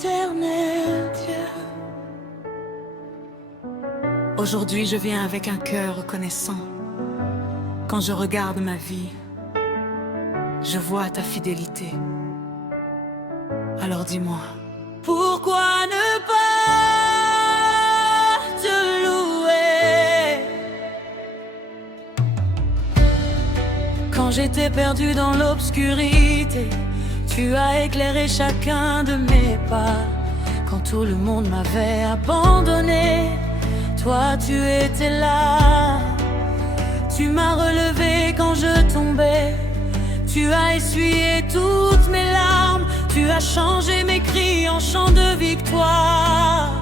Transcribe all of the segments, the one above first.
éternel Dieu. Aujourd'hui je viens avec un cœur reconnaissant. Quand je regarde ma vie, je vois ta fidélité. Alors dis-moi, pourquoi ne pas te louer? Quand j'étais perdu dans l'obscurité, tu as éclairé chacun de mes pas. Quand tout le monde m'avait abandonné, toi tu étais là. Tu m'as relevé quand je tombais. Tu as essuyé toutes mes larmes. Tu as changé mes cris en chants de victoire.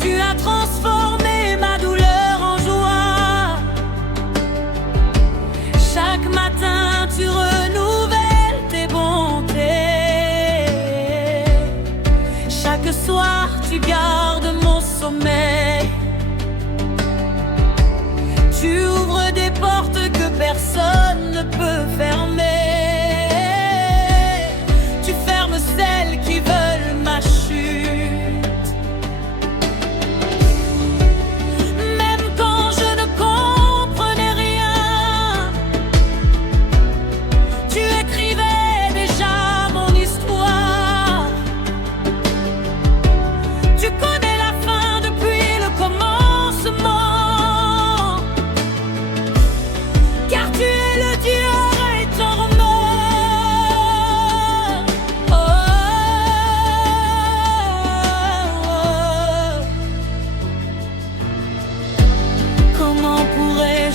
Tu as transformé ma douleur en joie. Chaque matin tu renouvelles tes bontés. Chaque soir tu gardes mon sommeil. Tu ouvres des portes que personne ne peut fermer. Tu fermes celles qui veulent ma chute. Même quand je ne comprenais rien, tu écrivais déjà mon histoire. Tu connais la fin depuis le commencement.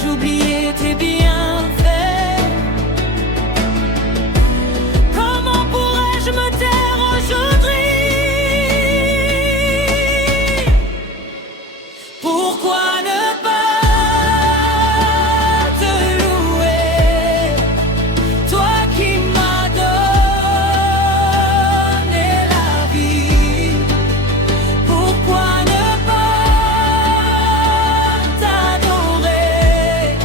Oublier tes bienfaits. Comment pourrais-je me taire aujourd'hui? Pourquoi ne pas te louer, toi qui m'as donné la vie? Pourquoi ne pas t'adorer,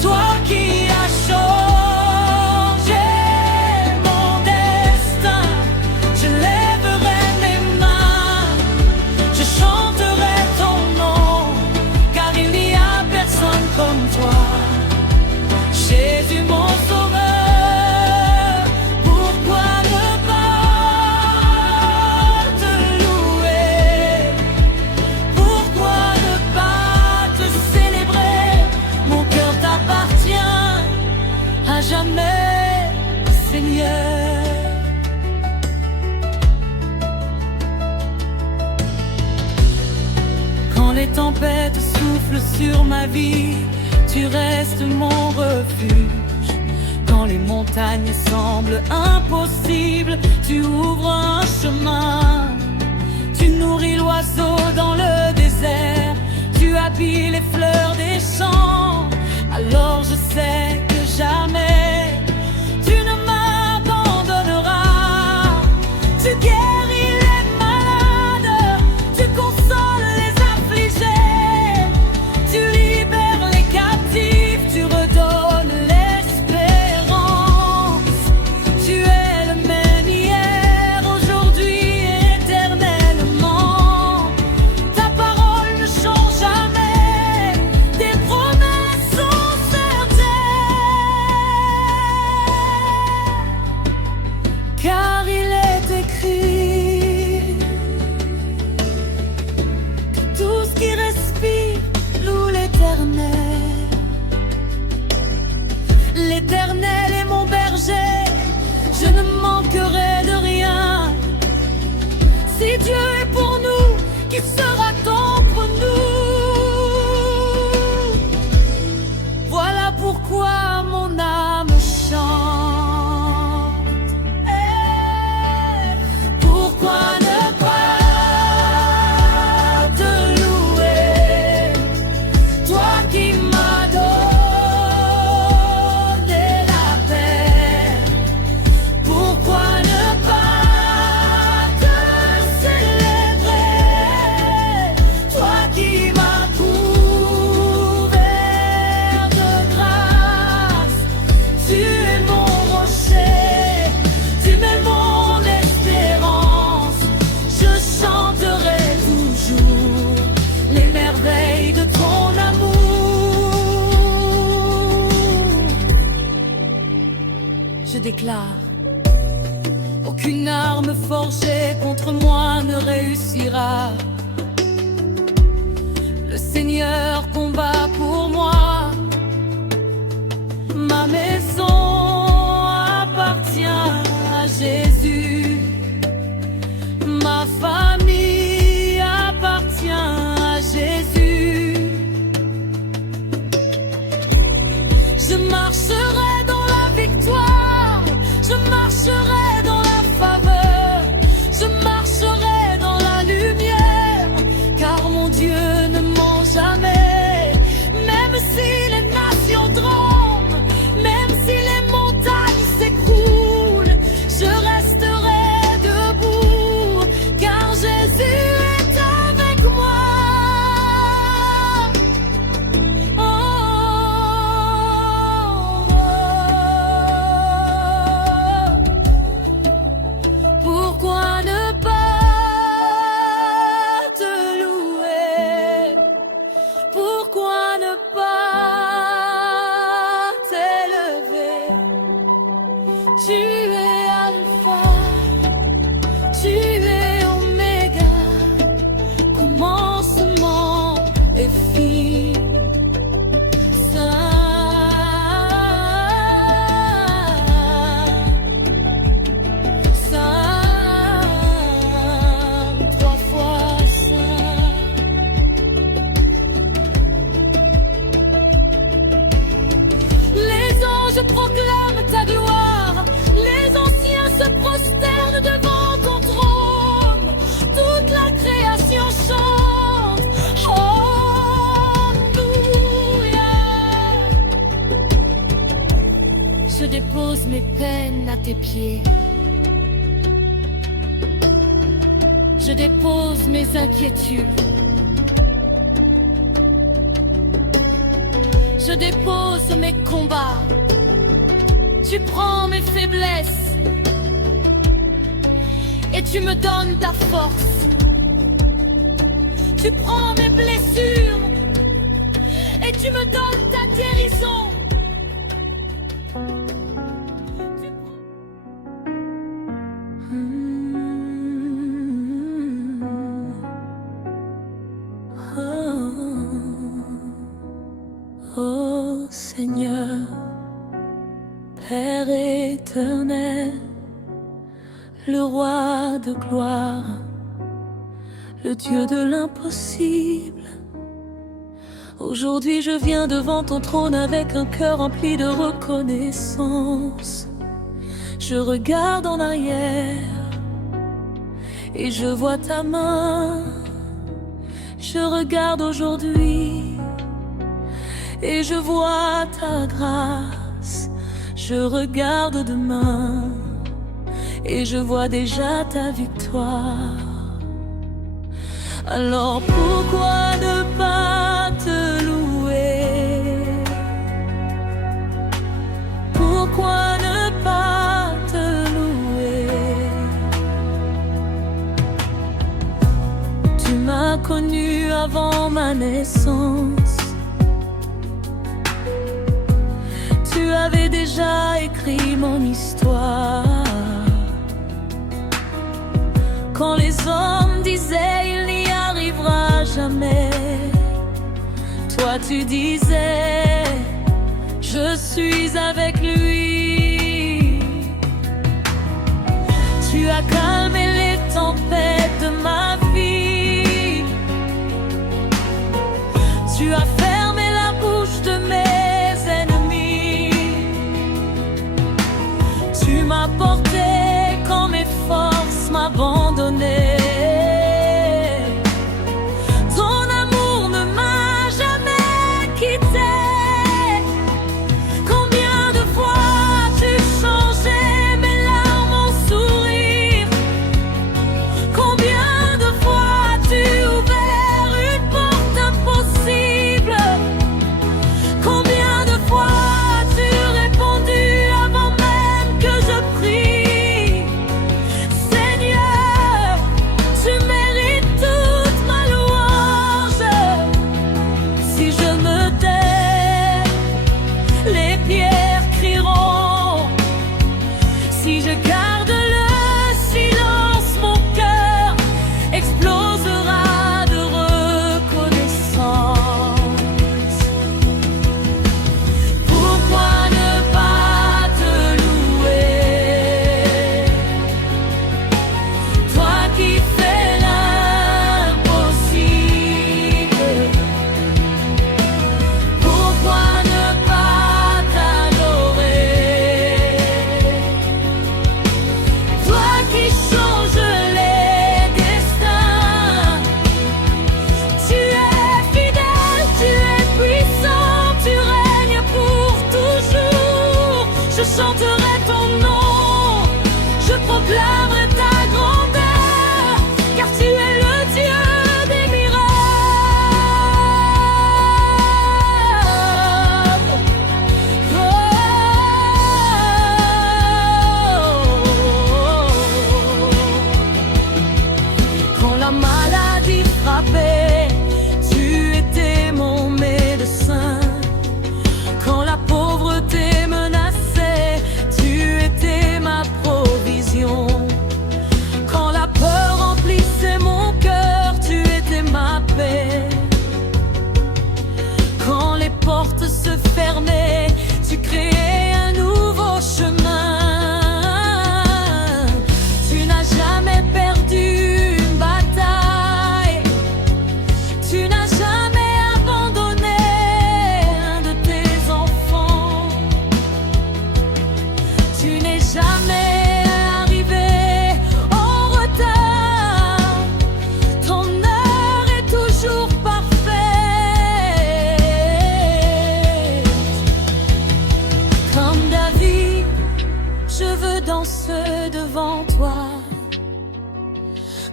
toi qui as changé mon destin? Je lèverai mes mains, je chanterai ton nom, car il n'y a personne comme toi, Jésus mon sauveur. Pourquoi ne pas te louer? Pourquoi ne pas te célébrer? Mon cœur t'appartient à jamais, Seigneur. Quand les tempêtes soufflent sur ma vie, tu restes mon refuge. Quand les montagnes semblent impossibles, tu ouvres un chemin. Tu nourris l'oiseau dans le désert, tu habilles les fleurs des champs. Alors je sais que jamais tu ne m'abandonneras. Tu guéris les malades, tu consoles les affligés, tu libères les captifs, tu redonnes l'espérance. Tu es le même hier, aujourd'hui, éternellement. Ta parole ne change jamais, tes promesses sont certaines. Car il est écrit que tout ce qui respire loue l'Éternel. L'Éternel est mon berger, je ne manquerai de rien. Si Dieu est pour nous, qui sera contre nous? Voilà pourquoi mon âme chante. Hey. déclare: aucune arme forgée contre moi ne réussira. Le Seigneur combat pour moi. Ma maison appartient à Jésus. Ma famille appartient à Jésus. Je marcherai dans la victoire. Je marcherai dans la faveur. Je marcherai dans la lumière. Car mon Dieu ne ment jamais. Même si les nations tremblent, même si les montagnes s'écroulent, je resterai debout. Car Jésus est avec moi. Pourquoi ne pas te louer? Pourquoi ne pas t'élever? Tu es Alpha, tu es Oméga, commencement et fin. Saint, trois fois saint. Les anges proclament ta gloire, les anciens se prosternent devant ton trône, toute la création chante. Alléluia. Je dépose mes peines à tes pieds. Je dépose mes inquiétudes. Je dépose mes combats. Tu prends mes faiblesses et tu me donnes ta force. Tu prends mes blessures et tu me donnes ta guérison. Ô Seigneur, Père éternel, le roi de gloire, le Dieu de l'impossible. Aujourd'hui je viens devant ton trône avec un cœur rempli de reconnaissance. Je regarde en arrière et je vois ta main. Je regarde aujourd'hui et je vois ta grâce. Je regarde demain et je vois déjà ta victoire. Alors pourquoi ne pas te louer? Pourquoi ne pas te louer? Tu m'as connu avant ma naissance. Tu avais déjà écrit mon histoire. Quand les hommes disaient il n'y arrivera jamais, toi tu disais je suis avec lui. Tu as calmé les tempêtes de ma vie. Tu as fermé la bouche de mes ennemis. Tu m'as porté quand mes forces m'abandonnaient. Ton amour ne m'a jamais quitté. Combien de fois tu changeais mes larmes en sourires? Combien de fois tu ouvrais une porte impossible? Combien de fois tu répondu avant même que je prie?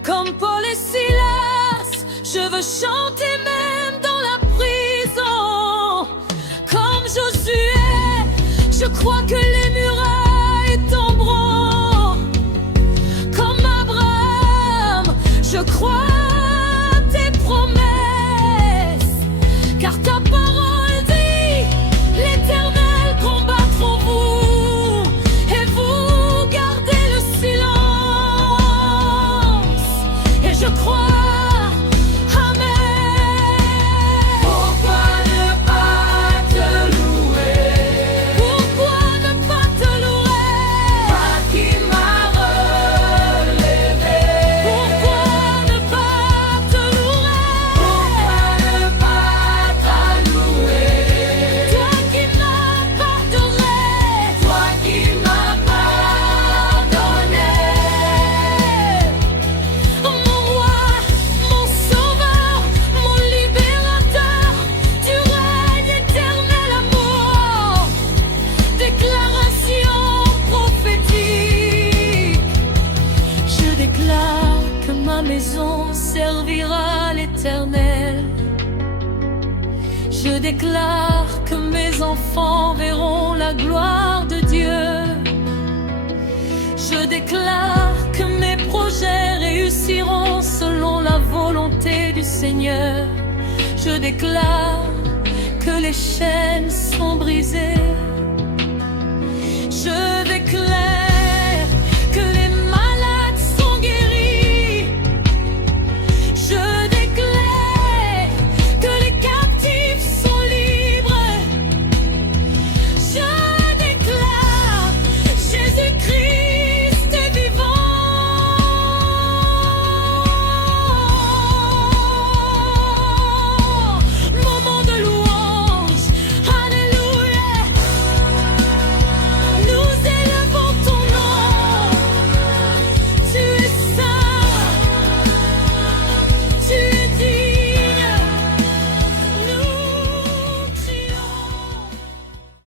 Comme Paul et Silas, je veux chanter même dans la prison. Comme Josué, je crois que les murailles tomberont. Comme Abraham, je crois à tes promesses, car ta parole dit, l'Éternel combattra vous, et vous gardez le silence. Et je crois. Ma maison servira l'Éternel. Je déclare que mes enfants verront la gloire de Dieu. Je déclare que mes projets réussiront selon la volonté du Seigneur. Je déclare que les chaînes sont brisées. Je déclare